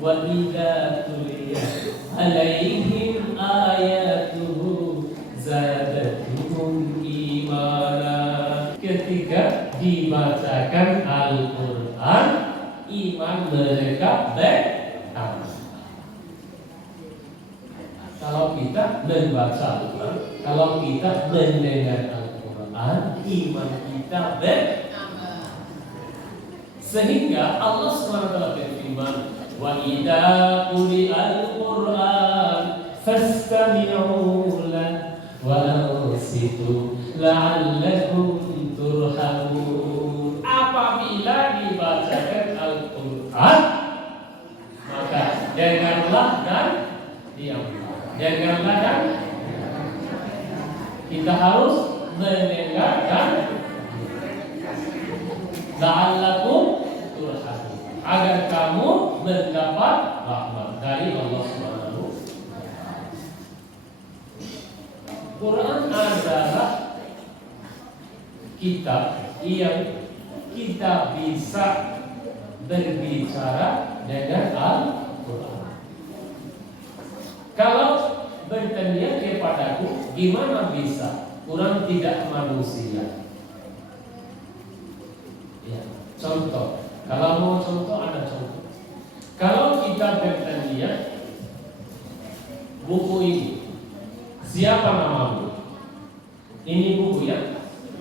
wa idza tuliyat alaihim ayatuhu zadatuhum imana. Ketika dibacakan Al-Quran, iman mereka bertambah. Kalau kita membaca Al-Quran, kalau kita mendengar Al-Quran, iman kita bertambah. Sehingga Allah SWT berfirman, wa idza quri'al Qur'an fastami'u lahu wa ansitu la'allakum turhamun. Apabila dibacakan Al-Quran, maka dengarlah dan diamlah. Dengarlah dan kita harus mendengar dan la'allakum turhamun, agar kamu mendapat rahmat dari Allah Subhanahu wa taala. Quran adalah kitab yang kita bisa berbicara dengan Al-Quran. Kalau bertanya kepadaku, gimana bisa? Quran tidak manusia. Ya, contoh. Kalau mau contoh, ada contoh. Kalau kita bertanya, buku ini, siapa namamu? Ini buku ya.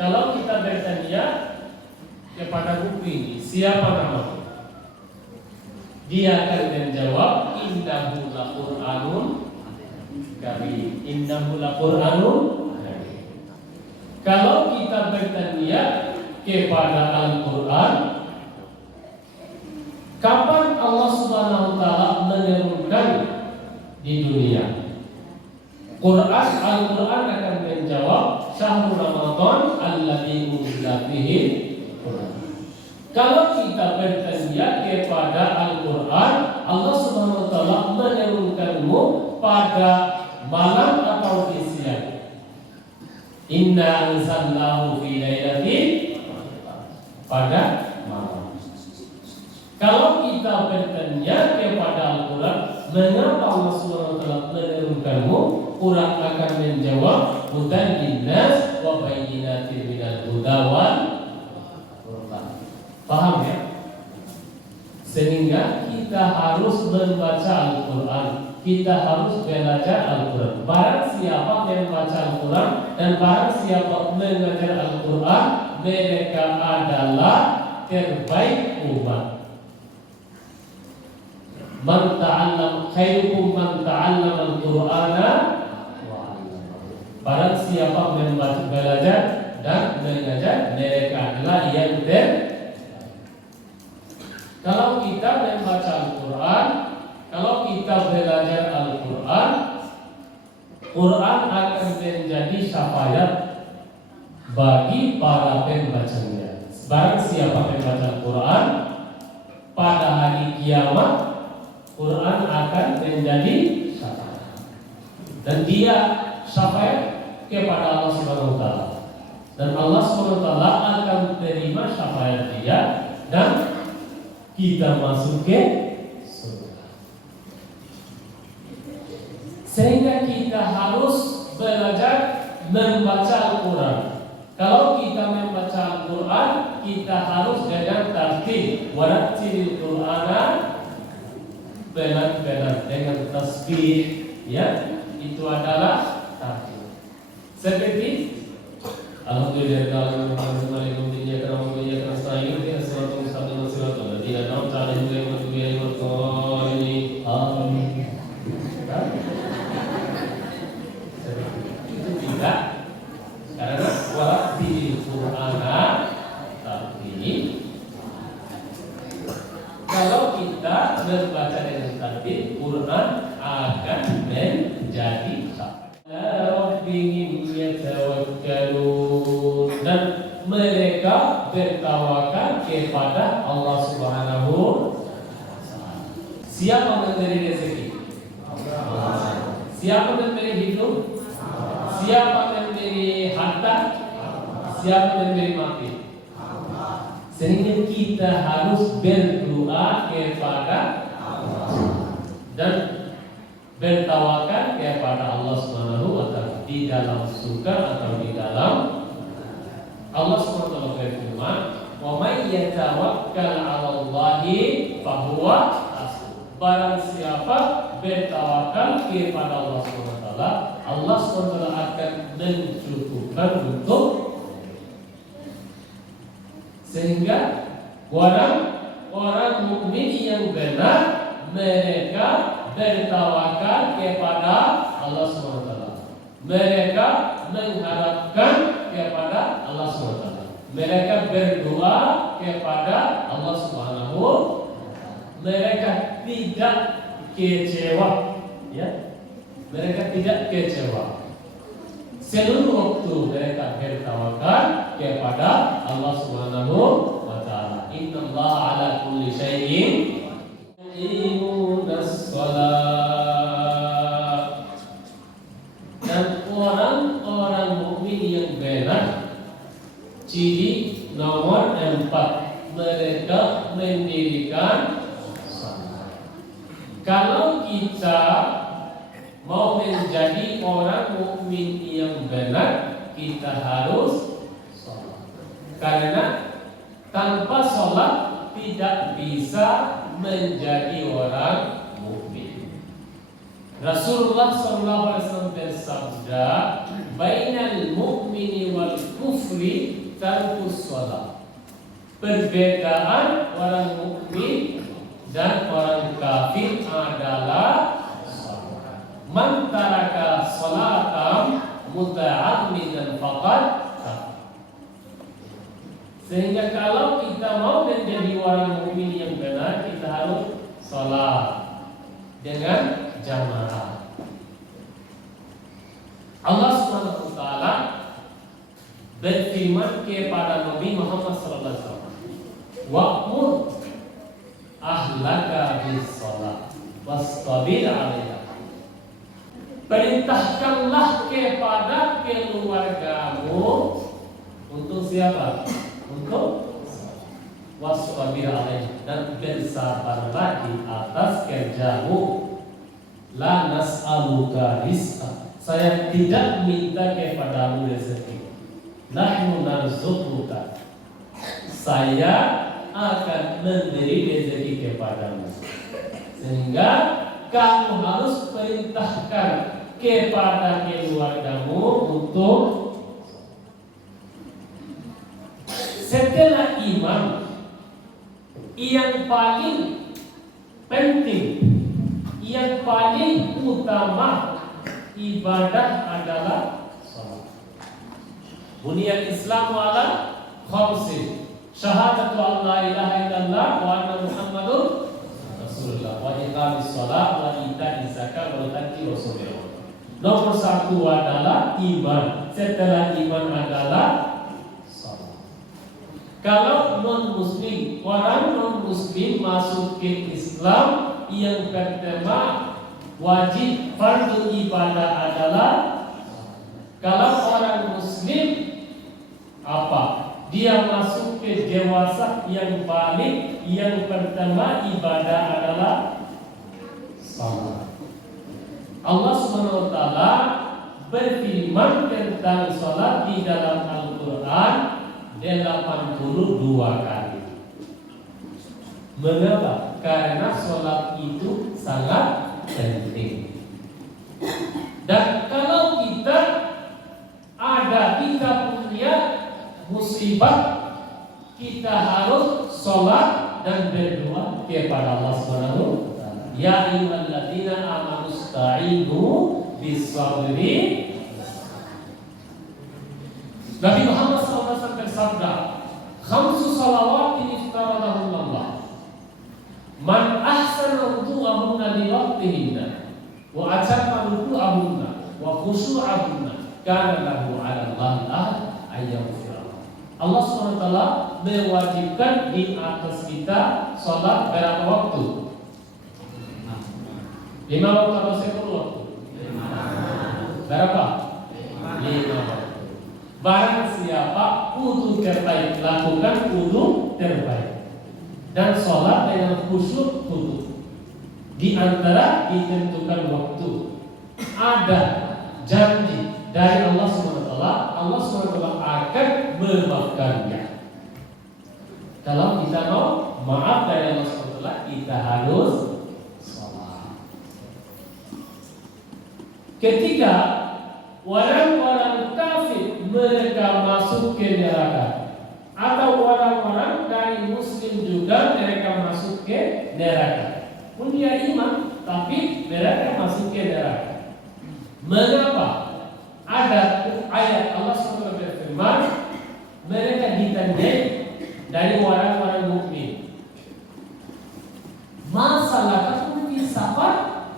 Kalau kita bertanya kepada buku ini, siapa namamu? Dia akan menjawab, innahu laqur'anun karim. Innahu laqur'anun karim. Kalau kita bertanya kepada Al-Quran, kapan Allah Subhanahu wa taala menurunkan di dunia? Al-Quran akan menjawab, syahrul Ramadan alladzi unzila fihi Quran. Kalau kita bertanya kepada Al-Quran, Allah Subhanahu wa taala menurunkanmu pada malam atau di siang. Inna anzalnahu fi lailatin, pada malam. Kalau kita bertanya kepada Al-Quran, mengapa Allah Subhanahu wa taala menurunkanmu? Quran akan menjawab, hudan linnas wa bayyinatin minal huda wal furqan. Paham ya? Sehingga kita harus membaca Al-Quran, kita harus belajar Al-Quran. Barang siapa yang membaca Al-Quran dan barang siapa mengajar Al-Quran, mereka adalah terbaik umat. Man ta'allam khairukum man ta'allama al-Qur'ana wa 'allamahu. Barang siapa membaca, belajar dan mengajar, mereka adalah yang Kalau kita membaca Al-Quran, kalau kita belajar Al-Quran, Quran akan menjadi syafaat bagi para pembacanya. Barang siapa membaca Al-Quran, pada hari kiamat Quran akan menjadi syafaat, dan dia syafaat kepada Allah Subhanahu wa taala, dan Allah Subhanahu wa taala akan terima syafaat dia dan kita masuk ke surga. Sehingga kita harus belajar membaca Al-Quran. Kalau kita membaca Al-Quran, kita harus dengan tartil, warattilil Qur'ana, benar-benar dengan tasbih, ya, itu adalah tartil. Seperti Alhamdulillah kalau kita membaca dengan tartil, Quran akan menjadi Rabbihim yatawakkalun, dan mereka bertawakal kepada Allah Subhanahu wa taala. Siapa memberi rezeki? Allah. Siapa memberi hidup? Siapa memberi harta? Siapa memberi mati? Sehingga kita harus berdoa kepada Allah. bertawakal kepada Allah Subhanahu wa taala di dalam suka atau di dalam. Allah Subhanahu wa taala berfirman, "Wa may yatawakkal 'ala Allahi fahuwa hasbuh." Barang siapa bertawakal kepada Allah Subhanahu wa taala, Allah Subhanahu wa taala akan mencukupkan untuk. Sehingga orang mukmin yang benar mereka bertawakal kepada Allah Subhanahu wa taala. Mereka mengharapkan kepada Allah Subhanahu wa taala. Mereka berdoa kepada Allah Subhanahu wa taala. Mereka tidak kecewa, ya. Mereka tidak kecewa. Seluruh waktu mereka bertawakal kepada Allah Subhanahu wa taala. Innallaha ala kulli syai'in yuqimunas shalah. Dan orang-orang mukmin yang benar, ciri nomor 4, mereka mendirikan salat. Kalau kita mau menjadi orang mukmin yang benar, kita harus sholat. Karena tanpa sholat tidak bisa menjadi orang mukmin. Rasulullah SAW bersabda, "Bainal mu'mini wal kufri tarkus sholat." Perbedaan orang mukmin dan orang kafir adalah man taraka sholatam muta'ammidan faqad kafar. Sehingga kalau kita mau menjadi orang mukmin yang benar, kita harus sholat dengan jamaah. Allah Subhanahu wa taala berfirman kepada Nabi Muhammad sallallahu alaihi wasallam, "Wa'mur ahlaka bis-shalah wastabir 'alaiha." Perintahkanlah kepada keluargamu untuk siapa? Untuk wastabir alaih, dan bersabarlah di atas kerjamu. La nas'aluka rizqa, saya tidak minta kepadamu rezeki. Nahnu narzuquka, saya akan memberi rezeki kepadamu. Sehingga kamu harus perintahkan kepada keluargamu untuk. Setelah iman, yang paling penting, yang paling utama ibadah adalah salat. Buniyal Islamu ala khamsin, syahadatu an la ilaha illallah wa anna Muhammadur Rasulullah, wa iqamis shalah wa ita'iz zakat wa haji wa shaum. Nomor 1 adalah iman. Setelah iman adalah salat. Kalau non-muslim, orang non-muslim masuk ke Islam, yang pertama wajib fardu ibadah adalah. Kalau orang muslim apa? Dia masuk ke dewasa yang balik, yang pertama ibadah adalah salat. Allah Subhanahu wa taala berfirman tentang salat di dalam Al-Qur'an 82 kali. Mengapa? Karena salat itu sangat penting. Dan kalau kita punya musibah, kita harus sholat dan berdoa kepada Allah Subhanahu wa taala. Ya ayyuhalladzina amanu ista'inu bis-sabri. Nabi Muhammad SAW bersabda, "Khamsu salawatin iftaradahunna Allah. Man ahsana wudu'ahunna li waqtihinna wa atamma wudu'ahunna wa khusyu'ahunna kana lahu 'ala Allahi ahd ayyaghfirah." Allah SWT mewajibkan di atas kita sholat berapa waktu? 5 waktu atau 10 waktu? Berapa? 5 waktu. Barang siapa wudu terbaik, lakukan wudu terbaik. Dan sholat dengan khusyuk wudu. di antara ditentukan waktu. Ada janji dari Allah SWT, Allah SWT akan memaafkannya. Kalau kita mau maaf dari Allah SWT, kita harus salat. Ketika orang-orang kafir mereka masuk ke neraka, atau orang-orang dari Muslim juga mereka masuk ke neraka, punya iman tapi mereka masuk ke neraka. Mengapa? Ada ayat Allah SWT berfirman, mereka ditanyai dari orang-orang mukmin, masalah kamu di safar,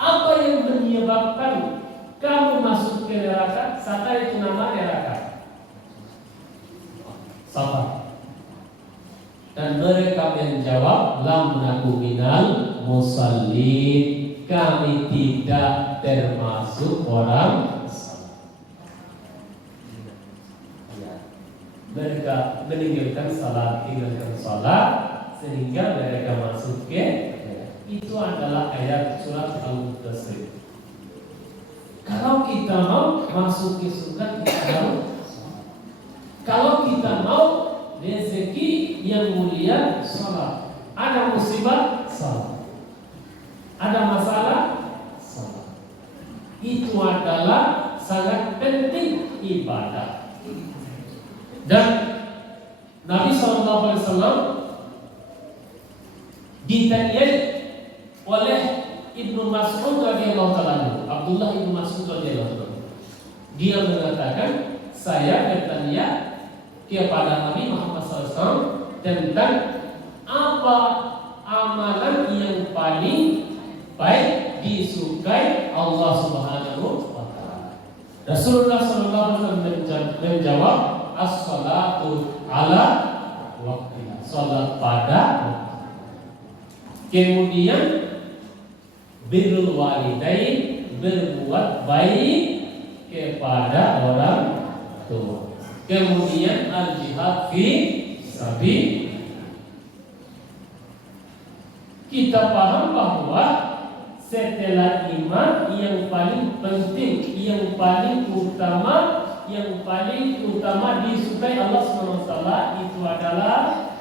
apa yang menyebabkan kamu masuk ke neraka? Safar itu nama neraka, safar. Dan mereka menjawab, lam naku minal musallin, kami tidak termasuk orang salat. Mereka meninggalkan salat, tinggalkan salat, sehingga mereka masuk ke itu adalah ayat surat Al-Mudaththir. Kalau kita mau masuk ke surga, kita harus salat. Kalau kita mau rezeki yang mulia, salat. Ada musibah, salat. Ada masalah, salat. Itu adalah sangat penting ibadah. Dan Nabi SAW ditanyai oleh Ibnu Mas'ud radhiyallahu taala, Abdullah Ibnu Mas'ud radhiyallahu taala. Dia mengatakan, saya bertanya kepada Nabi Muhammad SAW tentang apa amalan yang paling baik disukai Allah Subhanahu wa taala. Rasulullah SAW menjawab, as-salatu ala waqtiha, salat pada waktu. Kemudian birrul walidain, berbuat baik kepada orang tua. Kemudian al-jihad fi sabil. Kita paham bahwa setelah iman yang paling penting, yang paling utama disukai Allah SWT itu adalah